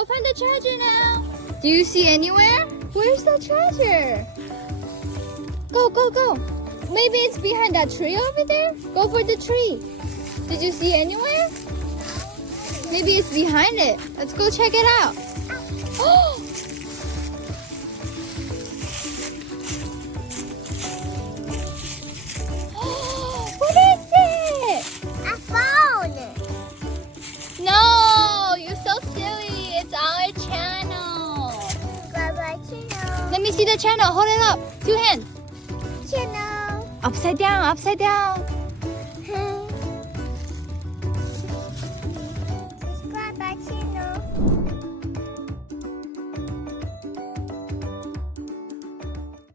Go find the treasure now. Do you see anywhere? Where's the treasure? Go, go, go. Maybe it's behind that tree over there. Go for the tree. Did you see anywhere? Maybe it's behind it. Let's go check it out. Oh! What is it? A phone. No, you're so silly. It's our channel. Baba channel. Let me see the channel. Hold it up. Two hands. Channel. Upside down, upside down.